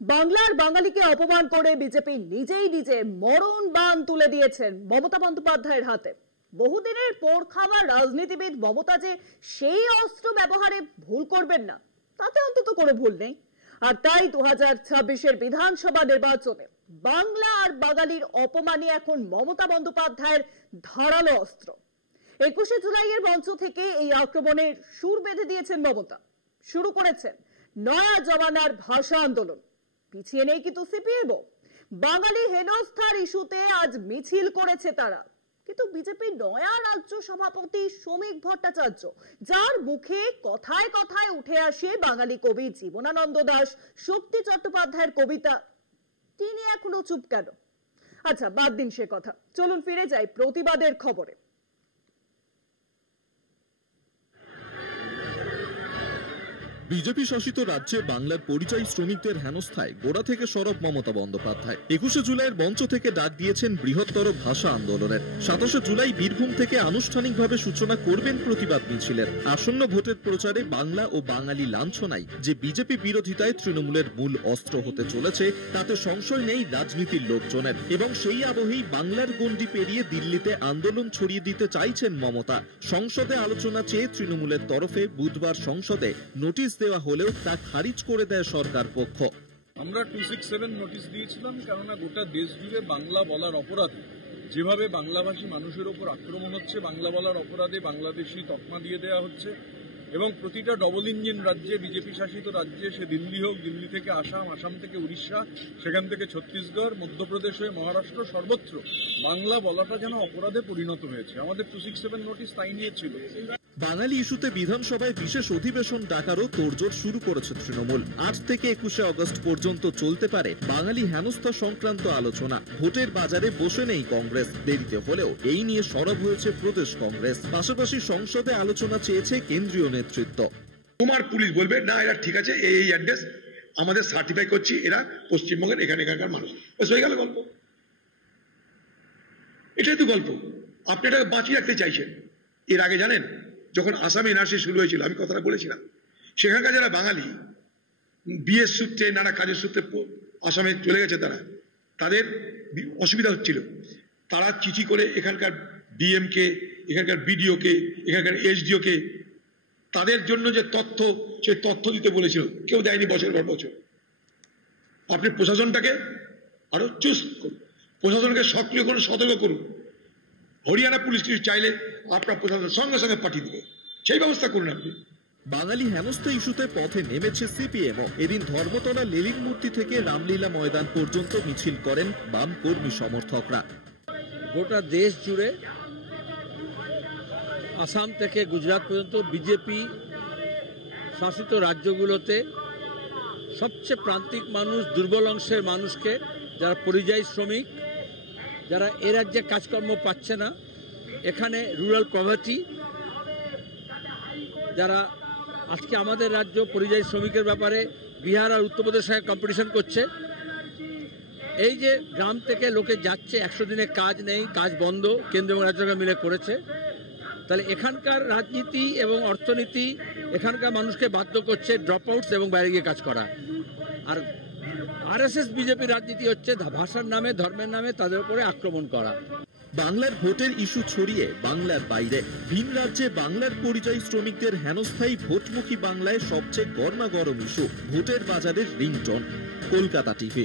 বাংলার বাঙালিকে অপমান করে বিজেপি নিজে মরণ বাণ তুলে দিয়েছেন মমতা বন্দ্যোপাধ্যায়ের হাতে। বহুদিনের পোড় খাওয়া রাজনীতিবিদ মমতা যে সেই অস্ত্র ব্যবহারে ভুল করবেন না, তাতে অন্তত কোনো ভুল নেই। আর তাই 2026-এর বিধানসভা নির্বাচনে বাংলা আর বাঙালির অপমানে এখন মমতা বন্দ্যোপাধ্যায়ের ধারালো অস্ত্র। 21শে জুলাইয়ের মঞ্চ থেকে এই আক্রমণের সুর বেঁধে দিয়েছেন মমতা। শুরু করেছেন নয়া জমানার ভাষা আন্দোলন। পিছিয়ে নেই কিন্তু সিপিএমও। বাঙালি হেনস্থার ইস্যুতে আজ মিছিল করেছে তারা। কিন্তু বিজেপির নয়া রাজ্য সভাপতি শ্রমিক ভট্টাচার্য, যার মুখে কথায় কথায় উঠে আসে বাঙালি কবি জীবনানন্দ দাশ, শক্তি চট্টোপাধ্যায়ের কবিতা, তিনি এখনো চুপ কেন? আচ্ছা, বাদ দিন সে কথা, চলুন ফিরে যাই প্রতিবাদের খবরে। বিজেপি শাসিত রাজ্যে বাংলার পরিযায়ী শ্রমিকদের হেনস্থায় গোড়া থেকে সরব মমতা বন্দ্যোপাধ্যায় 21শে জুলাইয়ের মঞ্চ থেকে ডাক দিয়েছেন বৃহত্তর ভাষা আন্দোলনের। 27শে জুলাই বীরভূম থেকে আনুষ্ঠানিকভাবে সূচনা করবেন প্রতিবাদ মিছিলের। আসন্ন ভোটের প্রচারে বাংলা ও বাঙালি লাঞ্ছনাই যে বিজেপি বিরোধিতায় তৃণমূলের মূল অস্ত্র হতে চলেছে, তাতে সংশয় নেই রাজনীতির লোকজনের। এবং সেই আবহেই বাংলার গণ্ডি পেরিয়ে দিল্লিতে আন্দোলন ছড়িয়ে দিতে চাইছেন মমতা। সংসদে আলোচনা চেয়ে তৃণমূলের তরফে বুধবার সংসদে নোটিশ দেওয়া হলেও তা খারিজ করে দেয় সরকার পক্ষ। আমরা 267 নোটিশ দিয়েছিলাম, কেননা গোটা দেশ জুড়ে বাংলা বলার অপরাধে যেভাবে বাংলাভাষী মানুষের ওপর আক্রমণ হচ্ছে, বাংলা বলার অপরাধে বাংলাদেশি তকমা দিয়ে দেওয়া হচ্ছে এবং প্রতিটা ডবল ইঞ্জিন রাজ্যে, বিজেপি শাসিত রাজ্যে, সে দিল্লি হোক, দিল্লি থেকে আসাম, আসাম থেকে উড়িষ্যা, সেখান থেকে ছত্তিশগড়, মধ্যপ্রদেশ হয়ে মহারাষ্ট্র, সর্বত্র বাংলা বলাটা যেন অপরাধে পরিণত হয়েছে। আমাদের 267 নোটিশ তাই নিয়েছিল। বাঙালি ইস্যুতে বিধানসভায় বিশেষ অধিবেশন ডাকারও তোড়জোড় শুরু করেছে তৃণমূল। 8 থেকে 21শে আগস্ট পর্যন্ত চলতে পারে বাঙালি হেনস্থা সংক্রান্ত আলোচনা। ভোটের বাজারে বসে নেই কংগ্রেস। দেরিতে হলেও এই নিয়ে সরব হয়েছে প্রদেশ কংগ্রেস। পাশাপাশি সংসদে আলোচনা চেয়েছে কেন্দ্রীয় নেতৃত্ব। কুমার পুলিশ বলবে না, এরা ঠিক আছে, এই অ্যাড্রেস আমাদের সার্টিফাই করছি, এরা পশ্চিমবঙ্গের এখানকার মানুষ। হয়ে গেল গল্প। এটাই তো গল্প। আপনি এটাকে বাঁচিয়ে রাখতে চাইছেন। এর আগে জানেন, যখন আসামে এনআরসি শুরু হয়েছিল, আমি কথাটা বলেছিলাম, সেখানকার যারা বাঙালি বিয়ের সূত্রে, নানা কাজের সূত্রে আসামে চলে গেছে, তাদের অসুবিধা হচ্ছিল। তারা চিঠি করে এখানকার ডিএমকে, এখানকার বিডিওকে, এখানকার এসডিওকে তাদের জন্য যে তথ্য, সে তথ্য দিতে বলেছিল, কেউ দেয়নি বছর পর বছর। আপনি প্রশাসনটাকে আরো চুস্ট করুন, প্রশাসনকে সক্রিয় করুন, সতর্ক করুন। হরিয়ানা পুলিশ কিছু চাইলে আপনার প্রশাসন সঙ্গে সঙ্গে পাঠিয়ে দেবে, সেই ব্যবস্থা করুন আপনি। বাঙালি হেনস্থা ইস্যুতে পথে নেমেছে সিপিএমও। এদিন ধর্মতলা লেলিন মূর্তি থেকে রামলীলা ময়দান পর্যন্ত মিছিল করেন বাম কর্মী সমর্থকরা। গোটা দেশ জুড়ে, আসাম থেকে গুজরাট পর্যন্ত বিজেপি শাসিত রাজ্যগুলোতে সবচেয়ে প্রান্তিক মানুষ, দুর্বল অংশের মানুষকে, যারা পরিযায়ী শ্রমিক, যারা এ রাজ্যে কাজকর্ম পাচ্ছে না, এখানে রুরাল পভার্টি, যারা আজকে আমাদের রাজ্য পরিযায়ী শ্রমিকের ব্যাপারে বিহার আর উত্তরপ্রদেশের সঙ্গে কম্পিটিশন করছে। এই যে গ্রাম থেকে লোকে যাচ্ছে, 100 দিনে কাজ নেই, কাজ বন্ধ, কেন্দ্র এবং রাজ্য সরকার মিলে করেছে, তাহলে এখানকার রাজনীতি এবং অর্থনীতি এখানকার মানুষকে বাধ্য করছে ড্রপ আউটস এবং বাইরে গিয়ে কাজ করা। আর আরএসএস বিজেপির রাজনীতি হচ্ছে ভাষার নামে, ধর্মের নামে তাদের উপরে আক্রমণ করা। বাংলার ভোটের ইস্যু ছড়িয়ে বাংলার বাইরে ভিন রাজ্যে বাংলার পরিযায়ী শ্রমিকদের হেনস্থাই ভোটমুখী বাংলায় সবচেয়ে গরমাগরম ইস্যু। ভোটের বাজারের রিংটোন। কলকাতা টিভি।